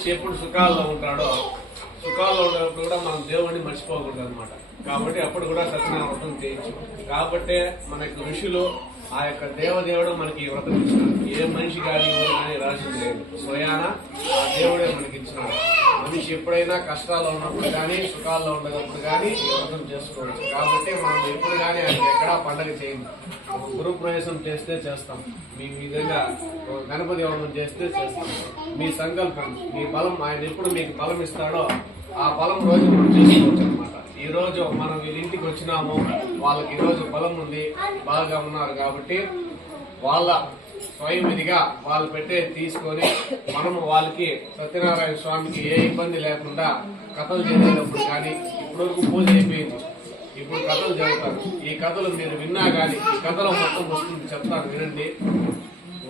మనిషి ఎప్పుడు సుఖాల్లో ఉంటాడో, సుఖాల్లో ఉన్నప్పుడు కూడా మనం దేవుడిని మర్చిపోకూడదు అనమాట. కాబట్టి అప్పుడు కూడా సత్యనారాయణ వ్రతం చేయొచ్చు. కాబట్టి మనకు ఋషులు ఆ యొక్క దేవదేవుడు మనకి వ్రతం ఇచ్చినాడు. ఏ మనిషి కానీ ఎవరు కానీ రాసింది లేదు, స్వయాన ఆ దేవుడే మనకి ఇచ్చినాడు. మనిషి ఎప్పుడైనా కష్టాల్లో ఉన్నప్పుడు కానీ సుఖాల్లో ఉండేటప్పుడు కానీ ఈ వ్రతం చేసుకోవచ్చు. కాబట్టి మనం ఎప్పుడు కానీ ఆయన ఎక్కడా పండగ చేయండి. గురు ప్రవేశం చేస్తే చేస్తాం, మీ విధంగా గణపతి హోమం చేస్తే చేస్తాం. మీ సంకల్పం, మీ బలం, ఆయన ఎప్పుడు మీకు బలం ఇస్తాడో ఆ బలం రోజు మనం చేసుకోవచ్చు అనమాట. ఈ రోజు మనం వీళ్ళింటికి వచ్చినాము, వాళ్ళకి ఈ రోజు బలం ఉంది, బాగా ఉన్నారు కాబట్టి వాళ్ళ స్వయం విధిగా వాళ్ళు పెట్టేది తీసుకొని మనము వాళ్ళకి సత్యనారాయణ స్వామికి ఏ ఇబ్బంది లేకుండా కథలు చేసేటప్పుడు కానీ, ఇప్పటివరకు పూజ అయిపోయింది, ఇప్పుడు కథలు జరుగుతారు. ఈ కథలు మీరు విన్నా కానీ ఈ కథలో మొత్తం వస్తుంది, చెప్తాను వినండి.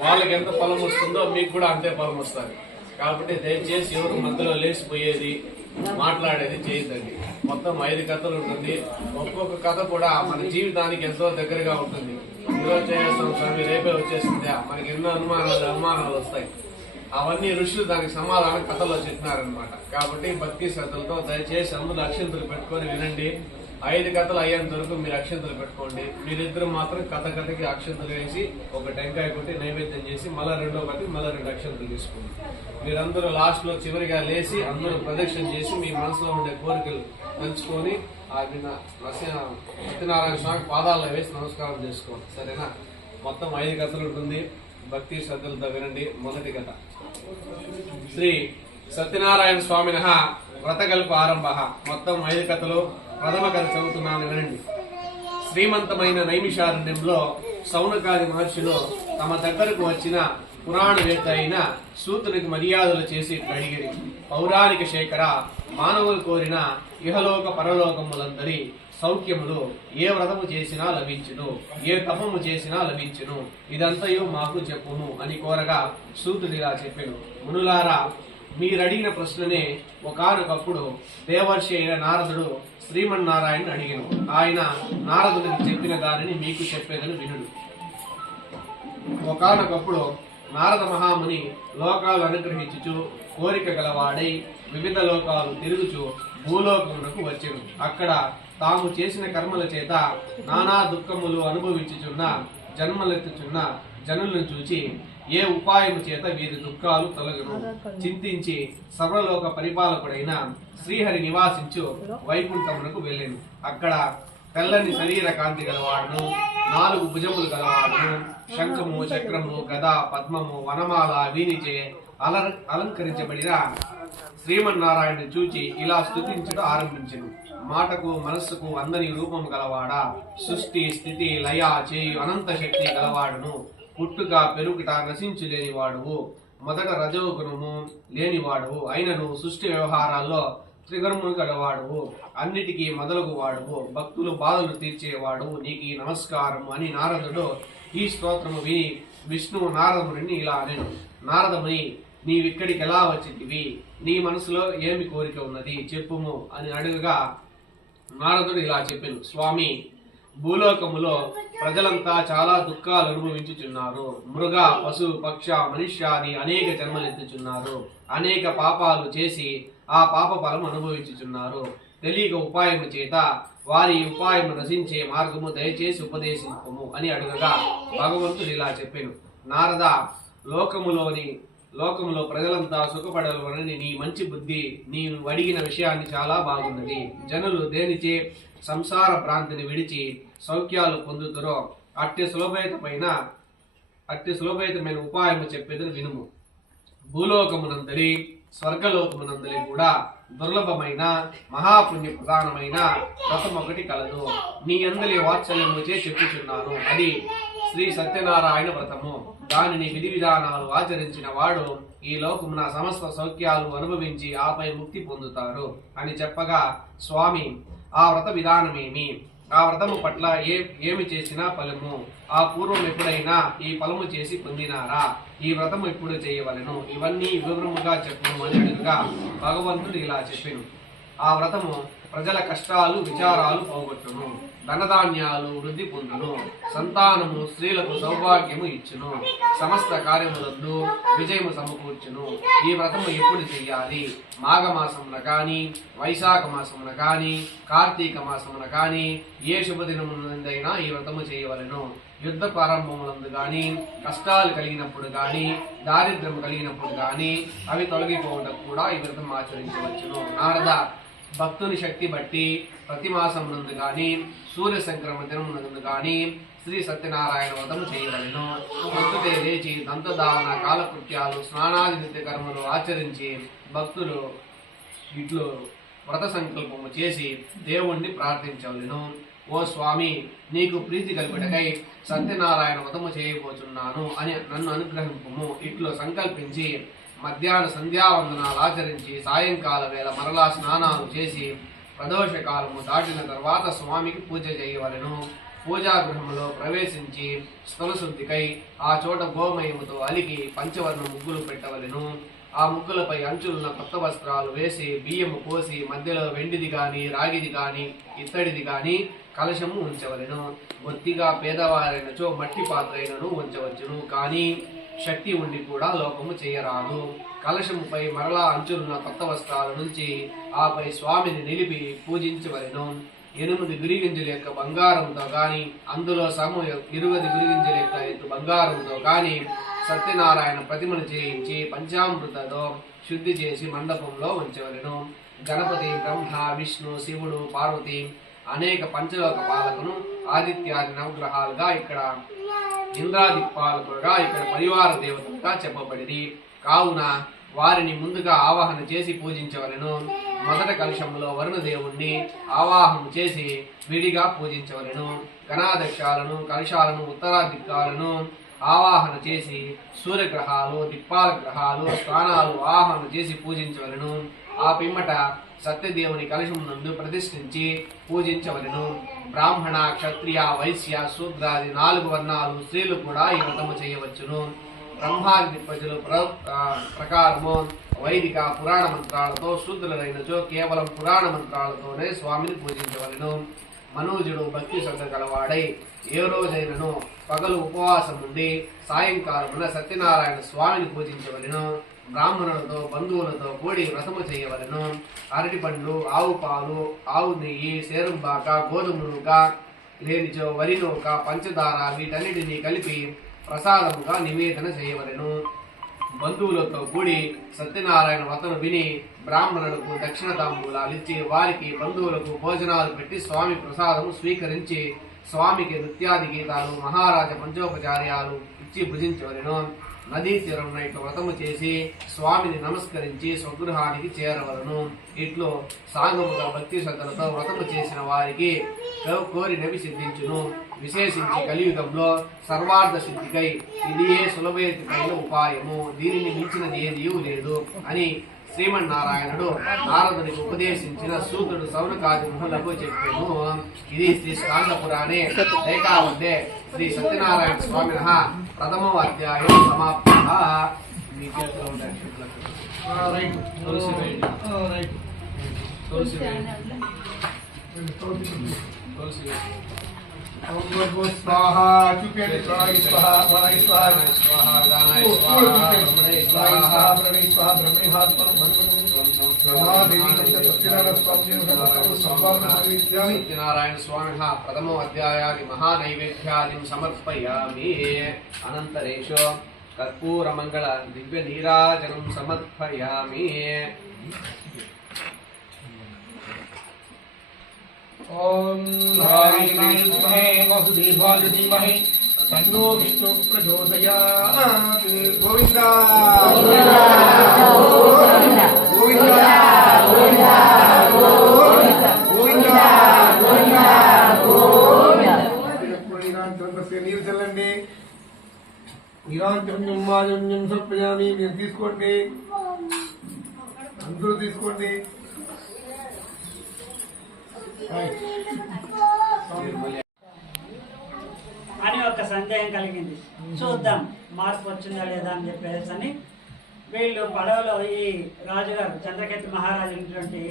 వాళ్ళకి ఎంత ఫలం వస్తుందో మీకు కూడా అంతే ఫలం వస్తుంది. కాబట్టి దయచేసి ఎవరు మధ్యలో లేచిపోయేది మాట్లాడేది చేయొద్దండి. మొత్తం 5 కథలు ఉంటుంది. ఒక్కొక్క కథ కూడా మన జీవితానికి ఎంతో దగ్గరగా ఉంటుంది. ఈరోజు చేస్తాం స్వామి, రేపే వచ్చేస్తుందా, మనకి ఎన్నో అనుమానాలు వస్తాయి. అవన్నీ ఋషులు దానికి సమాధానం కథలో చెప్పినారనమాట. కాబట్టి భక్తి శ్రద్ధలతో దయచేసి అందరూ అక్షంతలు పెట్టుకొని వినండి. 5 కథలు అయ్యేంత వరకు మీరు అక్షంతలు పెట్టుకోండి. మీరిద్దరు మాత్రం కథకి అక్షంతలు వేసి ఒక టెంకాయ కొట్టి నైవేద్యం చేసి మళ్ళా 2వ కథకి మళ్ళా 2 అక్షంతలు తీసుకోండి. మీరందరూ లాస్ట్ లో చివరిగా లేచి అందరూ ప్రదక్షిణ చేసి మీ మనసులో ఉండే కోరికలు పంచుకొని ఆ సత్యనారాయణ స్వామి పాదాల్లో వేసి నమస్కారం చేసుకోండి. సరేనా? మొత్తం 5 కథలు ఉంటుంది. భక్తి శ్రద్ధలతో వినండి. మొదటి కథ, శ్రీ సత్యనారాయణ స్వామినః వ్రతకల్ప ఆరంభ. మొత్తం 5 కథలు. ప్రథమ కథ చదువుతున్నాను వినండి. శ్రీమంతమైన నైమిషారణ్యంలో సౌనకాది మహర్షులు తమ దగ్గరకు వచ్చిన పురాణవేత్త అయిన సూతునికి మర్యాదలు చేసి అడిగిరి. పౌరాణిక శేఖర, మానవులు కోరిన ఇహలోక పరలోకములందరి సౌఖ్యములు ఏ వ్రతము చేసినా లభించును, ఏ తపము చేసినా లభించును, ఇదంతయు మాకు చెప్పును అని కోరగా సూతుడిగా చెప్పెను. మునులారా, మీరడిగిన ప్రశ్ననే ఒకానొకప్పుడు దేవర్షి అయిన నారదుడు శ్రీమన్నారాయణ అడిగాను. ఆయన నారదుడికి చెప్పిన దానిని మీకు చెప్పేదని వినుడు. ఒకానొకప్పుడు నారద మహాముని లోకాలు అనుగ్రహించుచు కోరిక గలవాడై వివిధ లోకాలు తిరుగుచు భూలోకమునకు వచ్చెను. అక్కడ తాము చేసిన కర్మల చేత నానా దుఃఖములు అనుభవించుచున్న జన్మలెత్తుచున్న జనులను చూచి ఏ ఉపాయము చేత వీరి దుఃఖాలు తొలగను చింతించి సర్వలోక పరిపాలకుడైన శ్రీహరి నివాసించు వైకుంఠమునకు వెళ్ళెను. అక్కడ తెల్లని శరీర కాంతి గలవాడును, 4 భుజములు గలవాడును, శంఖము, చక్రము, గద, పద్మము, వనమాల వీనిచే అలంకరించబడిన శ్రీమన్నారాయణుని చూచి ఇలా స్తుతించడం ఆరంభించెను. మాటకు మనస్సుకు అందని రూపము గలవాడా, సృష్టి స్థితి లయ చేయు అనంత శక్తి గలవాడును, పుట్టుక పెరుగుట నశించు లేనివాడువు, మొదట రజోగుణము లేనివాడువు, అయినను సృష్టి వ్యవహారాల్లో త్రిగుణములు గలవాడువు, అన్నిటికీ మొదలగు వాడువు, భక్తులు బాధలు తీర్చేవాడు, నీకు నమస్కారము అని నారదుడు ఈ స్తోత్రము విని విష్ణువు నారదముని ఇలా అనెను. నారదముని, నీవిక్కడికి ఎలా వచ్చింటివి? నీ మనసులో ఏమి కోరిక ఉన్నది చెప్పుము అని అడుగగా నారదుడు ఇలా చెప్పెను. స్వామి, భూలోకములో ప్రజలంతా చాలా దుఃఖాలు అనుభవించుచున్నారు. మృగ, పశు, పక్ష, మనుష్యాది అనేక జన్మలెత్తుచున్నారు. అనేక పాపాలు చేసి ఆ పాప ఫలం అనుభవించుచున్నారు. తెలియక ఉపాయము చేత వారి ఉపాయము నశించే మార్గము దయచేసి ఉపదేశింపము అని అడుగగా భగవంతుడు ఇలా చెప్పెను. నారద, లోకములో ప్రజలంతా సుఖపడవలని నీ మంచి బుద్ధి నీవు అడిగిన విషయాన్ని చాలా బాగున్నది. జనులు దేనిచే సంసార భ్రాంతిని విడిచి సౌఖ్యాలు పొందుతారో అట్టి సులభమైన ఉపాయము చెప్పేదని వినుము. భూలోకమునందరి స్వర్గలోకమునందరి కూడా దుర్లభమైన మహాపుణ్య ప్రధానమైన వ్రతం ఒకటి కలదు. నీ అందరి వాత్సల్యముచే చెప్పుచున్నాను. అది శ్రీ సత్యనారాయణ వ్రతము. దానిని విధి విధానాలు ఆచరించిన వాడు ఈ లోకమున సమస్త సౌఖ్యాలు అనుభవించి ఆపై ముక్తి పొందుతారు అని చెప్పగా, స్వామి, ఆ వ్రత విధానమేమి? ఆ వ్రతము పట్ల ఏమి చేసినా ఫలము? ఆ పూర్వం ఎప్పుడైనా ఈ ఫలము చేసి పొందినారా? ఈ వ్రతము ఎప్పుడు చేయవలెను? ఇవన్నీ వివరముగా చెప్పును అని అడుగుగా భగవంతుడు ఇలా చెప్పెను. ఆ వ్రతము ప్రజల కష్టాలు విచారాలు పోగొట్టును, ధనధాన్యాలు వృద్ధి పొందును, సంతానము స్త్రీలకు సౌభాగ్యము ఇచ్చును, సమస్త కార్యములందు విజయము సమకూర్చును. ఈ వ్రతము ఎప్పుడు చెయ్యాలి? మాఘమాసమున కాని, వైశాఖ మాసమున కాని, కార్తీక మాసమున కాని ఏ శుభదినమునందైనా ఈ వ్రతము చేయవలెను. యుద్ధ ప్రారంభములందు గాని, కష్టాలు కలిగినప్పుడు గాని, దారిద్ర్యం కలిగినప్పుడు గాని అవి తొలగిపోవడం కూడా ఈ వ్రతం ఆచరించవచ్చును. నారద, భక్తుని శక్తి బట్టి ప్రతి మాసమునందు గాని, సూర్య సంక్రమణ దినమునందు గాని శ్రీ సత్యనారాయణ వ్రతము చేయవలెను. పొద్దుటే లేచి దంతధావన, కాలకృత్యాలు, స్నానాది నిత్య కర్మలు ఆచరించి భక్తులు ఇట్లు వ్రత సంకల్పము చేసి దేవుణ్ణి ప్రార్థించవలెను. ఓ స్వామి, నీకు ప్రీతి కలుగుటకై సత్యనారాయణ వ్రతము చేయబోచున్నాను అని నన్ను అనుగ్రహింపుము. ఇట్లు సంకల్పించి మధ్యాహ్న సంధ్యావందనాలు ఆచరించి సాయంకాల వేళ మరలా స్నానాలు చేసి ప్రదోష కాలము దాటిన తర్వాత స్వామికి పూజ చేయవలెను. పూజా గృహంలో ప్రవేశించి స్థలశుద్ధికై ఆ చోట గోమయముతో అలికి పంచవర్ణ ముగ్గులు పెట్టవలెను. ఆ ముగ్గులపై అంచులున్న కొత్త వస్త్రాలు వేసి బియ్యము పోసి మధ్యలో వెండిది గాని, రాగిది గాని, ఇత్తడిది గాని కలశము ఉంచవలెను. బొత్తిగా పేదవారైనచో మట్టి పాత్రైనను ఉంచవచ్చును, కానీ శక్తి ఉండి కూడా లోపము చేయరాదు. కలశముపై మరలా అంచులున్న కొత్త వస్త్రాల నుంచి ఆపై స్వామిని నిలిపి పూజించవలెను. 8 గురిగింజల యొక్క బంగారంతో గాని, అందులో సము 20 గురిగింజల యొక్క ఎత్తు బంగారంతో గాని సత్యనారాయణ ప్రతిమను చేయించి పంచామృతతో శుద్ధి చేసి మండపంలో ఉంచవలెను. గణపతి, బ్రహ్మ, విష్ణు, శివుడు, పార్వతి అనేక పంచలోక పాలకును, ఆదిత్యాది నవగ్రహాలుగా ఇక్కడ ఇంద్రాదిపాలకులుగా ఇక్కడ పరివార దేవతలుగా చెప్పబడింది. కావున వారిని ముందుగా ఆవాహన చేసి పూజించవలెను. మొదట కలశంలో వరుణదేవుణ్ణి ఆవాహన చేసి విడిగా పూజించవలెను. గణాధ్యక్షాలను, కలశాలను, ఉత్తరాధికాలను ఆవాహన చేసి సూర్యగ్రహాలు, దిక్పాల గ్రహాలు, స్థానాలు ఆవాహన చేసి పూజించవలెను. ఆ పిమ్మట సత్యదేవుని కలశం నందు ప్రతిష్ఠించి పూజించవలెను. బ్రాహ్మణ, క్షత్రియ, వైశ్య, శూద్రాది 4 వర్ణాలు స్త్రీలు కూడా ఈ వ్రతము చేయవచ్చును. బ్రహ్మాది ప్రజలు ప్రకారము వైదిక పురాణ మంత్రాలతో, శూద్రులైనచో కేవలం పురాణ మంత్రాలతోనే స్వామిని పూజించవలెను. మనోజుడు భక్తి శ్రద్ధ గలవాడై ఏ రోజైనను పగలు ఉపవాసం ఉండి సాయంకాలమున సత్యనారాయణ స్వామిని పూజించవలెను. బ్రాహ్మణులతో, బంధువులతో కూడి వ్రతము చేయవలెను. అరటి పండ్లు, ఆవు పాలు, ఆవు నెయ్యి, సేరుంబాక, గోధుమ నూక, లేనిచో వరి నూక, పంచదార వీటన్నిటినీ కలిపి ప్రసాదముగా నివేదన చేయవలెను. బంధువులతో కూడి సత్యనారాయణ వ్రతను విని బ్రాహ్మణులకు దక్షిణ తాంబూలాలు ఇచ్చి వారికి, బంధువులకు భోజనాలు పెట్టి స్వామి ప్రసాదము స్వీకరించి స్వామికి నృత్యాది గీతాలు, మహారాజ పంచోపచార్యాలు ఇచ్చి భుజించవలెను. నదీ తీరం ఇట్లు వ్రతము చేసి స్వామిని నమస్కరించి స్వగృహానికి చేరవలను. ఇట్లు సాంగముగా భక్తి శ్రద్ధలతో వ్రతము చేసిన వారికి కోరినవి సిద్ధించును. విశేషించి కలియుగంలో సర్వార్థ సిద్ధికై ఇదియే సులభమైన ఉపాయము, దీనిని మించినది ఏదీ లేదు అని శ్రీమన్నారాయణుడు నారదునికి ఉపదేశించిన సూతుడు సౌనకాది ముహులకు చెప్పాను. ఇది శ్రీ స్కాంద పురాణే ఏకావద్దే శ్రీ సత్యనారాయణ స్వామిన ప్రథమ అధ్యాయం సమాప్త. మీ చేతిలో स्वाहा चुपे स्वाहा स्वाहा स्वाहा स्वाहा स्वाहा गानाय स्वाहा ब्रह्मणे स्वाहा ब्रह्मणे स्वाहा ब्रह्मणे भास्वरं सत्यनारायण स्वामिनः प्रथमो अध्यायादि महानैवेद्यादिं समर्पयामि. अनन्तरेषु कर्पूरमङ्गल दिव्य नीराजनं समर्पयामि. ओम वासुदेवाय धीमहि तन्नो विष्णु प्रचोदयात्. गोविंदा गोविंदा गोविंदा गोविंदा गोविंदा गोविंदा गोविंदा. నీరు చల్లండి. నిరాంజన్యం సమర్పయామి. మీరు తీసుకోండి, అందరూ తీసుకోండి. అని ఒక సందేహం కలిగింది. చూద్దాం మార్పు వచ్చిందా లేదా అని చెప్పేసి అని వీళ్ళు పడవలో ఈ రాజుగారు చంద్రకేతు మహారాజు ఉన్నటువంటి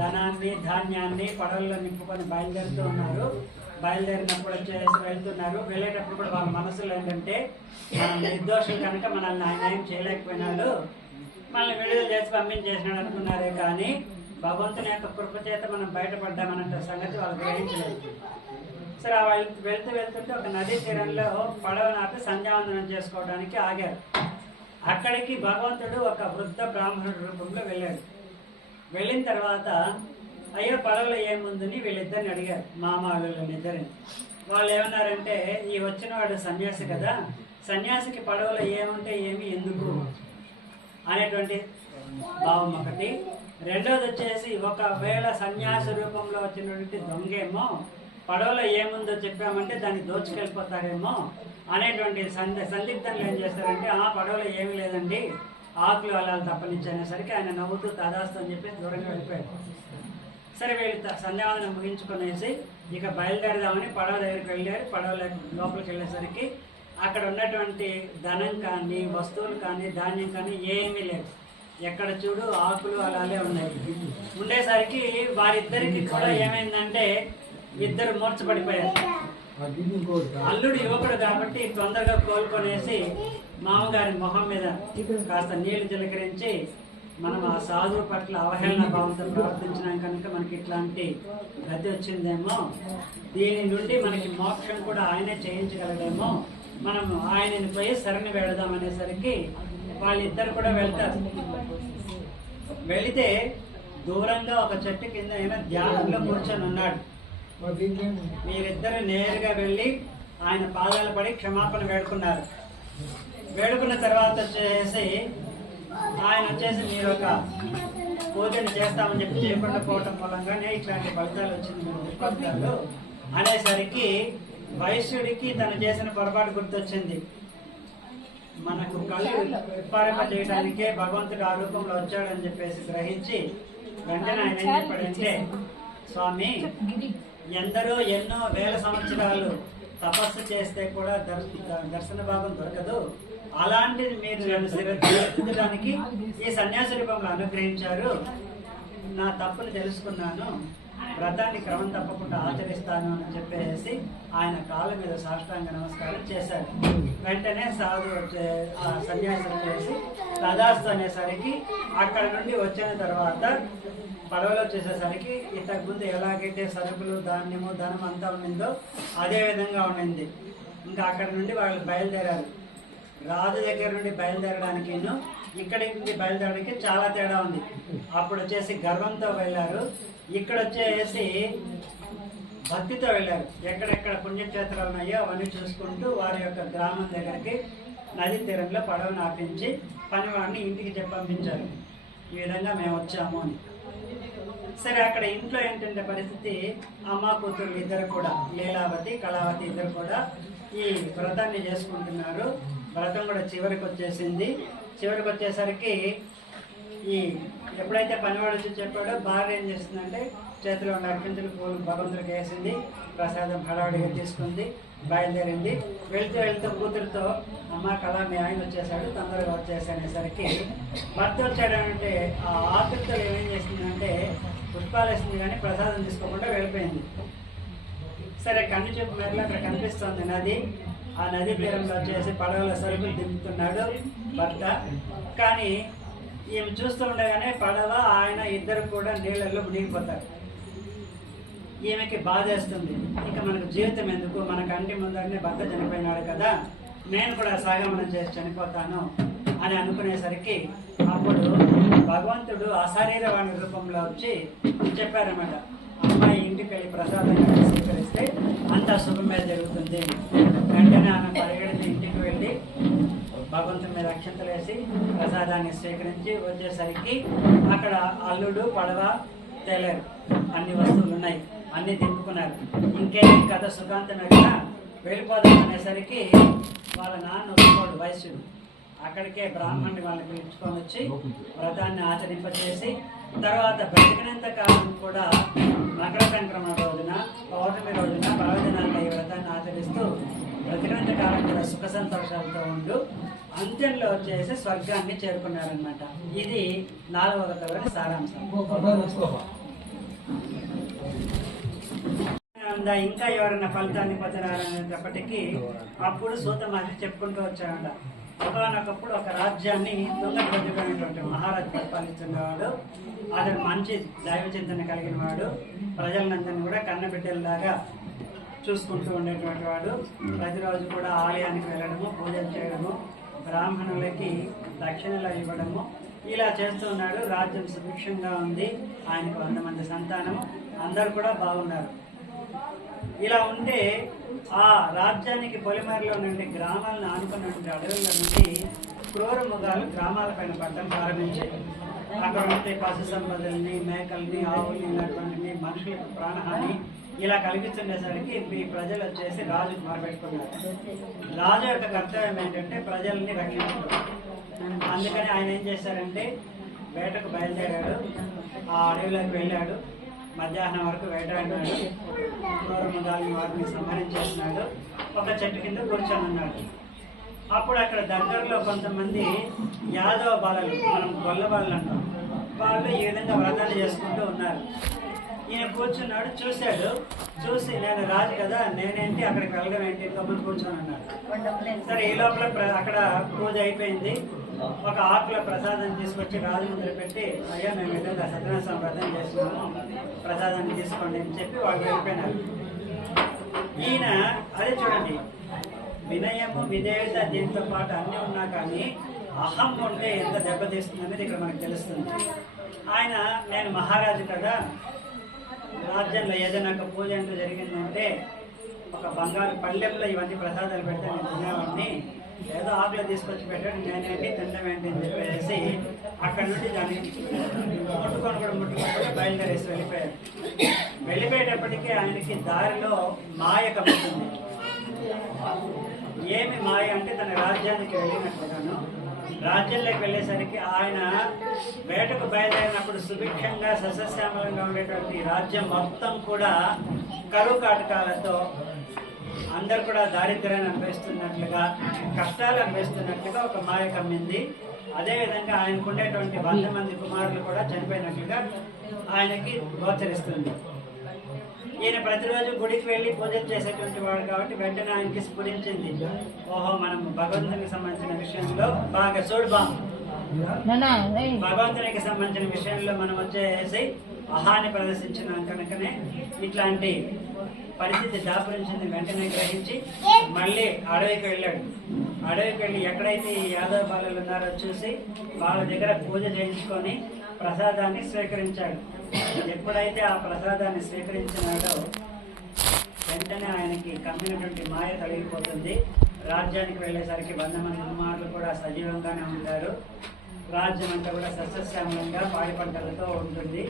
ధనాన్ని ధాన్యాన్ని పడవల్లో నింపుకొని బయలుదేరుతూ ఉన్నారు. బయలుదేరినప్పుడు వచ్చేసి వెళ్తున్నారు. వెళ్ళేటప్పుడు కూడా వాళ్ళ మనసులో ఏంటంటే మనం నిర్దోషులు కనుక మనల్ని ఆయన ఏం చేయలేకపోయినాడు, మనల్ని విడుదల చేసి పంపించేసినాడు అనుకున్నారే కానీ భగవంతుని యొక్క కృప చేత మనం బయటపడ్డామన్న సంగతి వాళ్ళు గ్రహించలేదు. సరే వెళ్తుంటే ఒక నదీ తీరంలో పడవను ఆపి సంధ్యావందనం చేసుకోవడానికి ఆగారు. అక్కడికి భగవంతుడు ఒక వృద్ధ బ్రాహ్మణుడి రూపంలో వెళ్ళాడు. వెళ్ళిన తర్వాత అయ్యో పడవలో ఏముందని వీళ్ళిద్దరిని అడిగారు, మామాళ్ళిద్దరిని. వాళ్ళు ఏమన్నారంటే ఈ వచ్చిన వాడు సన్యాసి కదా, సన్యాసికి పడవలో ఏముంటే ఏమి ఎందుకు అనేటువంటి భావం ఒకటి. రెండోది వచ్చేసి ఒకవేళ సన్యాసి రూపంలో వచ్చినటువంటి దొంగేమో పడవలో ఏముందో చెప్పామంటే దాన్ని దోచుకెళ్ళిపోతారేమో అనేటువంటి సందిగ్ధంలో ఏం చేస్తారంటే ఆ పడవలో ఏమీ లేదండి, ఆకులు అలా తప్పనిచ్చనేసరికి ఆయన నవ్వుతూ తదాస్తు అని చెప్పి దూరంగా వెళ్ళిపోయాడు. సరే వీళ్ళు సంధ్యావందనం ముగించుకునేసి ఇక బయలుదేరదామని పడవ దగ్గరికి వెళ్ళారు. పడవ లోపలికి వెళ్ళేసరికి అక్కడ ఉన్నటువంటి ధనం కానీ వస్తువులు కానీ ధాన్యం కానీ ఏమీ లేదు. ఎక్కడ చూడు ఆకులు అలాగే ఉన్నాయి. ఉండేసరికి వారిద్దరికి కూడా ఏమైందంటే ఇద్దరు మూర్చపడిపోయారు. అల్లుడు యువకుడు కాబట్టి తొందరగా కోలుకొనేసి మామగారి మొహం మీద కాస్త నీళ్లు చిలకరించి మనం ఆ సాధువు పట్ల అవహేళన భావంతో ప్రవర్తించినాం కనుక మనకి ఇట్లాంటి గతి వచ్చిందేమో, దీని నుండి మనకి మోక్షం కూడా ఆయనే చేయించగలడేమో, మనం ఆయనని పోయి శరణి వెళదాం అనేసరికి వాళ్ళిద్దరు కూడా వెళ్తారు. వెళితే దూరంగా ఒక చెట్టు కింద ఆయన ధ్యానంలో కూర్చొని ఉన్నాడు. మీరిద్దరు నేరుగా వెళ్ళి ఆయన పాదాలు పడి క్షమాపణ వేడుకున్నారు. వేడుకున్న తర్వాత వచ్చేసి ఆయన వచ్చేసి మీరు ఒక పూజను చేస్తామని చెప్పి చేయకుండా పోవటం మూలంగానే ఇట్లాంటి ఫలితాలు వచ్చింది మీరు ఒప్పుకుంటారు అనేసరికి వైశ్యుడికి తను చేసిన పొరపాటు గుర్తొచ్చింది. మనకు కళ్ళు విప్పారింప చేయడానికే భగవంతుడు ఆ రూపంలో వచ్చాడని చెప్పేసి గ్రహించి వెంటనే ఆయన ఏం చెప్పాడంటే, స్వామి ఎందరో ఎన్నో వేల సంవత్సరాలు తపస్సు చేస్తే కూడా దర్శన భాగం దొరకదు, అలాంటిది మీరు నన్ను దిద్దడానికి ఈ సన్యాసి రూపంలో అనుగ్రహించారు. నా తప్పును తెలుసుకున్నాను, వ్రతాన్ని క్రమం తప్పకుండా ఆచరిస్తాను అని చెప్పేసి ఆయన కాళ్ళ మీద సాష్టాంగ నమస్కారం చేశారు. వెంటనే సాధు సన్యాసి వచ్చేసి తదాస్తు అనేసరికి అక్కడ నుండి వచ్చిన తర్వాత పడవలో వచ్చేసేసరికి ఇంతకు ముందు ఎలాగైతే సరుకులు ధాన్యము ధనం అంతా ఉండిందో అదే విధంగా ఉండింది. ఇంకా అక్కడ నుండి వాళ్ళు బయలుదేరారు. రాజు దగ్గర నుండి బయలుదేరడానికి ఇక్కడి నుండి బయలుదేరడానికి చాలా తేడా ఉంది. అప్పుడు వచ్చేసి గర్వంతో వెళ్ళారు, ఇక్కడ వచ్చేసి భక్తితో వెళ్ళారు. ఎక్కడెక్కడ పుణ్యక్షేత్రాలు ఉన్నాయో అవన్నీ చూసుకుంటూ వారి యొక్క గ్రామం దగ్గరికి నదీ తీరంలో పడవను ఆపించి పనివాడిని ఇంటికి పంపించారు. ఈ విధంగా మేము వచ్చాము అని. సరే అక్కడ ఇంట్లో ఏంటంటే పరిస్థితి, అమ్మ కూతురు ఇద్దరు కూడా లీలావతి కళావతి ఇద్దరు కూడా ఈ వ్రతాన్ని చేసుకుంటున్నారు. వ్రతం కూడా చివరికి వచ్చేసింది. చివరికి వచ్చేసరికి ఈ ఎప్పుడైతే పనివాడు వచ్చి చెప్పాడో భార్య ఏం చేస్తుందంటే చేతిలో ఉన్న అర్పించులు పూలు భగవంతుడికి వేసింది, ప్రసాదం హడావుడిగా తీసుకుంది, బయలుదేరింది. వెళ్తూ కూతురుతో అమ్మ కళ మీ ఆయన వచ్చేసాడు తొందరగా వచ్చేసనేసరికి భర్త వచ్చాడంటే ఆ ఆతృతలు ఏమేం చేసిందంటే పుష్పాలు వేసింది కానీ ప్రసాదం తీసుకోకుండా వెళ్ళిపోయింది. సరే కన్ను చూపు మేరలో అక్కడ కనిపిస్తుంది నది. ఆ నది తీరంలో వచ్చేసి పడవలో సరుకులు దింపుతున్నాడు భర్త. కానీ ఈమె చూస్తూ ఉండగానే పడవ ఆయన ఇద్దరు కూడా నీళ్ళల్లో మునిగిపోతారు. ఈమెకి బాధేస్తుంది, ఇక మనకు జీవితం ఎందుకు, మన కంటి ముందరనే భర్త చనిపోయినాడు కదా, నేను కూడా సాగమనం చేసి చనిపోతాను అని అనుకునేసరికి అప్పుడు భగవంతుడు అశరీరవాణి రూపంలో వచ్చి చెప్పారన్నమాట, అమ్మాయి ఇంటికి వెళ్ళి ప్రసాదంగా స్వీకరిస్తే అంతా శుభమే జరుగుతుంది. వెంటనే ఆమె పరిగెడితే ఇంటికి వెళ్ళి భగవంతుని మీద అక్షంతలు వేసి ప్రసాదాన్ని స్వీకరించి వచ్చేసరికి అక్కడ అల్లుడు పడవ తేలేరు, అన్ని వస్తువులు ఉన్నాయి, అన్ని దింపుకున్నారు. ఇంకేం కథ సుఖాంతమేగా వెళ్ళిపోదాం అనేసరికి వాళ్ళ నాన్న ఒప్పుకోడు వైశ్యుడు. అక్కడికే బ్రాహ్మణుని వాళ్ళని పిలుచుకొని వచ్చి వ్రతాన్ని ఆచరింపచేసి తర్వాత బ్రతికినంత కాలం కూడా మకర సంక్రమణ రోజున పౌర్ణమి రోజున పర్వదినాల్లో ఈ వ్రతాన్ని ఆచరిస్తూ బ్రతికినంత కాలం కూడా సుఖ సంతోషాలతో ఉండు అంత్యంలో వచ్చేసి స్వర్గాన్ని చేరుకున్నారనమాట. ఇది 4వ కథలోని సారాంశం. ఇంకా ఎవరైనా ఫలితాన్ని పొందడాలనేటప్పటికీ అప్పుడు సూత మహర్షి చెప్పుకుంటూ వచ్చాడంట. ఒకనొకప్పుడు ఒక రాజ్యాన్ని తుంగభద్రుడైనటువంటి మహారాజు పరిపాలిస్తున్నవాడు. అతను మంచి దైవ చింతన కలిగిన వాడు. ప్రజలందరినీ కూడా కన్నబిడ్డల్లాగా చూసుకుంటూ ఉండేటువంటి వాడు. ప్రతిరోజు కూడా ఆలయానికి వెళ్ళడము, పూజలు చేయడము, బ్రాహ్మణులకి దక్షిణలు ఇవ్వడము ఇలా చేస్తూ ఉన్నాడు. రాజ్యం సుభిక్షంగా ఉంది. ఆయనకు 100 మంది సంతానం, అందరు కూడా బాగున్నారు. ఇలా ఉంటే ఆ రాజ్యానికి పొలిమేరలో నుండి గ్రామాలను ఆనుకున్నటువంటి అడవుల నుండి క్రూర మృగాలు గ్రామాలపైన పడడం ప్రారంభించాయి. అక్కడ ఉంటే పశు సంపదల్ని, మేకల్ని, ఆవుల్ని, ఇలాంటివన్నీ మనుషులకు ప్రాణహాని ఇలా కలిగిస్తుండేసరికి ఈ ప్రజలు వచ్చేసి రాజుకు మొరపెట్టుకున్నారు. రాజు యొక్క కర్తవ్యం ఏంటంటే ప్రజల్ని రక్షించడం. అందుకని ఆయన ఏం చేశారంటే వేటకు బయలుదేరాడు. ఆ అడవిలోకి వెళ్ళాడు. మధ్యాహ్నం వరకు వేటాడినాడు. క్రూర మృగాలని వాటిని సంహరించేసినాడు. ఒక చెట్టు కింద కూర్చొని ఉన్నాడు. అప్పుడు అక్కడ దగ్గరలో కొంతమంది యాదవ బాలలు, మనం గొల్ల బాలలు అంటాం, వాళ్ళు ఈ విధంగా వ్రతాలు చేసుకుంటూ ఉన్నారు. ఈయన కూర్చున్నాడు, చూశాడు. చూసి నేను రాజు కదా, నేనేంటి అక్కడికి వెళ్ళడం ఏంటి, గమ్మున కూర్చొని అన్నాడు. సరే, ఈ లోపల అక్కడ పూజ అయిపోయింది. ఒక ఆకుల ప్రసాదం తీసుకొచ్చి రాజు ముందర పెట్టి, అయ్యా మేము విధంగా సత్యనారాయణ వ్రతం చేస్తున్నాము, ప్రసాదాన్ని తీసుకోండి అని చెప్పి వాళ్ళు వెళ్ళిపోయినారు. ఈయన అదే చూడండి, వినయము, విధేయత దీంతో పాటు అన్నీ ఉన్నా కానీ అహం ఉంటే ఎంత దెబ్బతీస్తుంది అనేది ఇక్కడ మనకు తెలుస్తుంది. ఆయన నేను మహారాజు కదా, రాజ్యంలో ఏదైనా ఒక పూజ అంటూ జరిగిందంటే ఒక బంగారు పళ్ళెంలో ఇవన్నీ ప్రసాదాలు పెడితే నేను తినేవాడిని, ఏదో ఆకులు తీసుకొచ్చి పెట్టాడు, నేనేంటి తినడం ఏంటి అని చెప్పేసి అక్కడి నుండి దాన్ని ముట్టుకొని బయలుదేరేసి వెళ్ళిపోయాడు. వెళ్ళిపోయేటప్పటికీ ఆయనకి దారిలో మాయ కలుగుతుంది. ఏమి మాయ అంటే తన రాజ్యానికి వెళ్ళినట్లుగాను, రాజ్యంలోకి వెళ్ళేసరికి ఆయన వేటకు బయలుదేరినప్పుడు సుభిక్షంగా సస్యశ్యామలంగా ఉండేటువంటి రాజ్యం మొత్తం కూడా కరువు కాటకాలతో అందరు కూడా దారిద్ర్యాన్ని అనుభవిస్తున్నట్లుగా, కష్టాలు అనుభవిస్తున్నట్లుగా ఒక మాయ కమ్మింది. అదేవిధంగా ఆయనకు ఉండేటువంటి 100 మంది కుమారులు కూడా చనిపోయినట్లుగా ఆయనకి గోచరిస్తుంది. ఈయన ప్రతిరోజు గుడికి వెళ్ళి పూజలు చేసేటువంటి వాడు కాబట్టి వెంటనే ఆయనకి స్ఫురించింది, ఓహో మనం భగవంతునికి సంబంధించిన విషయంలో బాగా భగవంతునికి సంబంధించిన విషయంలో మనం వచ్చేసి అహాన్ని ప్రదర్శించిన కనుకనే ఇట్లాంటి పరిస్థితి దాపురించింది. వెంటనే గ్రహించి మళ్ళీ అడవికి వెళ్ళాడు. అడవికి వెళ్ళి ఎక్కడైతే ఈ యాదవ బాలలు ఉన్నారో చూసి వాళ్ళ దగ్గర పూజ చేయించుకొని ప్రసాదాన్ని స్వీకరించాడు. ఎప్పుడైతే ఆ ప్రసాదాన్ని స్వీకరించినాడో వెంటనే ఆయనకి కమ్మినటువంటి మాయ తొలగిపోతుంది. రాజ్యానికి వెళ్ళేసరికి 100 మంది కుమారులు కూడా సజీవంగానే ఉంటారు. రాజ్యం అంతా కూడా సస్యశ్యామలంగా పాడి పంటలతో ఉంటుంది.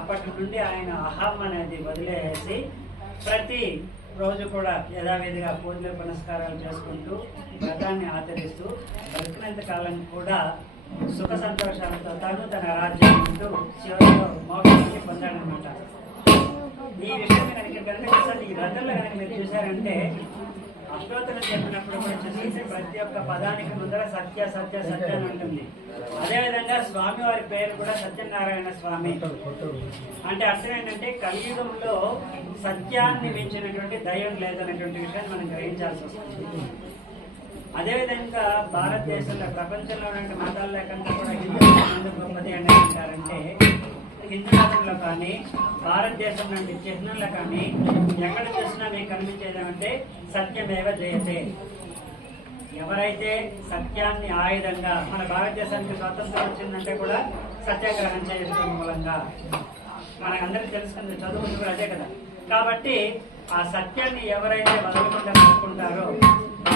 అప్పటి నుండి ఆయన అహం అనేది వదిలేసి ప్రతి రోజు కూడా యథావిధిగా పూజలు పునస్కారాలు చేసుకుంటూ వ్రతాన్ని ఆచరిస్తూ బతికినంత కాలం కూడా సుఖ సంతోషాలతో తాను తన రాజ్యం ఉంటూ చివరిలో మోక్షాన్ని పొందాడనమాట. ఈ విషయం కనుక ఈ రథంలో కనుక మీరు చూశారంటే అష్టోత్తరం చెప్పినప్పుడు కూడా చూసి ప్రతి ఒక్క పదానికి ముందర సత్య సత్య సత్య అని ఉంటుంది. అదేవిధంగా స్వామి వారి పేరు కూడా సత్యనారాయణ స్వామి. అంటే అర్థం ఏంటంటే కలియుగంలో సత్యాన్ని మించినటువంటి దైవం లేదనేటువంటి విషయాన్ని మనం గ్రహించాల్సి వస్తుంది. అదేవిధంగా భారతదేశంలో ప్రపంచంలో ఉన్న మతాల కంటే కూడా హిందూ మతం గొప్పది అని అంటారంటే హిందూ మతంలో కానీ భారతదేశం నుండి చిహ్నంలో కానీ ఎక్కడ చూసినా మీకు కనిపించేదేమంటే సత్యమేవ జయతే. ఎవరైతే సత్యాన్ని ఆయుధంగా, మన భారతదేశానికి స్వాతంత్రం వచ్చిందంటే కూడా సత్యాగ్రహం చేయడం మూలంగా, మనకందరికీ తెలుసుకుంది, చదువుకుంది కూడా అదే కదా. కాబట్టి ఆ సత్యాన్ని ఎవరైతే వదలకుండా పట్టుకుంటారో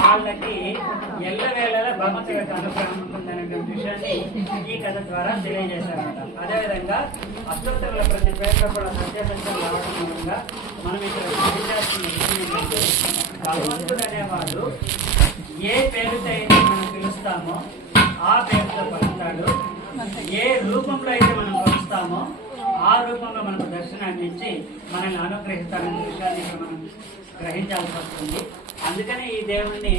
వాళ్ళకి ఎల్లవేళలా భగవంతుడి యొక్క అనుగ్రహం ఉంటుందనేటువంటి విషయాన్ని ఈ కథ ద్వారా తెలియజేశారన్నమాట. అదేవిధంగా అష్టోత్తరుల ప్రతి పేరులో కూడా సత్యసత్యం రావడం మూలంగా మనం ఇక్కడ గ్రహించాల్సిన విషయం ఏంటంటే భగవంతుడు అనేవాడు ఏ పేరుతో అయితే మనం పిలుస్తామో ఆ పేరుతో పలుకుతాడు. ఏ రూపంలో అయితే మనం పలుస్తామో ఆ రూపంలో మనకు దర్శనాన్ని ఇచ్చి మనల్ని అనుగ్రహిస్తారనే విషయాన్ని ఇక్కడ మనం గ్రహించాల్సి వస్తుంది. అందుకని ఈ దేవుణ్ణి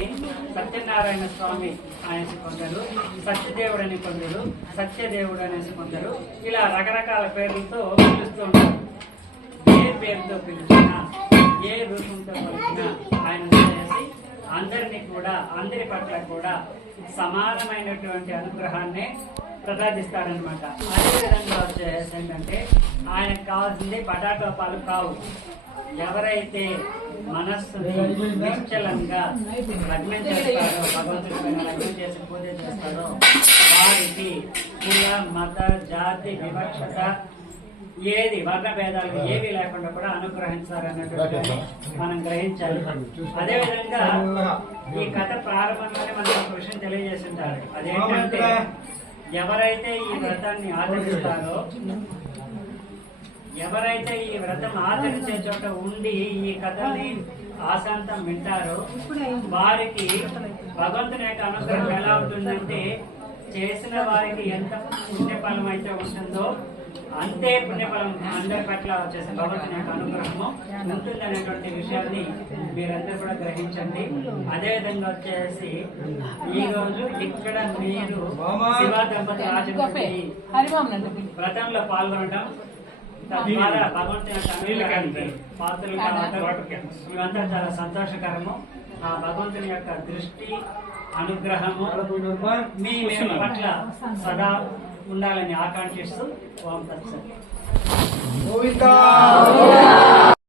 సత్యనారాయణ స్వామి అనేసి కొందరు, సత్యదేవుడు అని కొందరు, సత్యదేవుడు అనేసి కొందరు, ఇలా రకరకాల పేర్లతో పిలుస్తూ ఉంటారు. ఏ పేరుతో పిలిచినా, ఏ రూపంతో పిలిచినా ఆయన చేసి అందరినీ కూడా, అందరి పట్ల కూడా సమానమైనటువంటి అనుగ్రహాన్ని ప్రసాదిస్తాడనమాట. అదేవిధంగా వచ్చేసి ఏంటంటే ఆయనకు కావాల్సింది పటాటో పాలు కావు. ఎవరైతే మనస్సుని నిశ్చలంగా లగ్నం చేస్తారో, భగవంతుడి పైన లగ్నం చేసి పూజ చేస్తారో వారికి కుల, మత, జాతి, వివక్షత, ఏది వర్ణ భేదాలు ఏవి లేకుండా కూడా అనుగ్రహించాలన్నటువంటి మనం గ్రహించాలి. అదేవిధంగా ఈ కథ ప్రారంభంలోనే మనకు ఒక విషయం తెలియజేసి ఉంటారు. అదేంటంటే ఎవరైతే ఈ వ్రతాన్ని ఆచరిస్తారో, ఎవరైతే ఈ వ్రతం ఆచరించే చోట ఉండి ఈ కథని ఆశాంతం వింటారో వారికి భగవంతుని యొక్క అనుగ్రహం ఎలా ఉంటుందంటే, చేసిన వారికి ఎంత పుణ్యఫలం అయితే ఉంటుందో అంతే పుణ్యఫలం అందరి పట్ల వచ్చేసి భగవంతుని యొక్క అనుగ్రహము ఉంటుందనేటువంటి విషయాన్ని మీరందరూ కూడా గ్రహించండి. అదేవిధంగా వచ్చేసి ఈ రోజు ఇక్కడ మీరు శివ దంపతులు ఆచరించే వ్రతంలో పాల్గొనడం తద్వారా భగవంతుని యొక్క అనుగ్రహానికి పాత్రలు కావడం ఇవంతా చాలా సంతోషకరము. ఆ భగవంతుని యొక్క దృష్టి, అనుగ్రహము మీ పట్ల సదా ఉండాలని ఆకాంక్షిస్తూ ఓం తత్సత్. గోవిందా